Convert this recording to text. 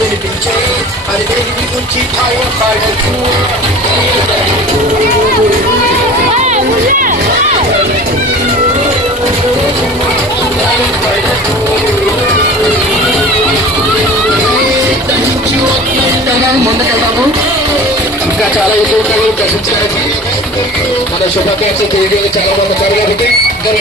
వినిపించే అది దేని గురించి భయపడకు ముందుకెళ్దాము. ఇంకా చాలా ఎక్కువ దర్శించడానికి మన శుభాకాంక్షలు తెలియజేసి చాలా మంది కాబట్టి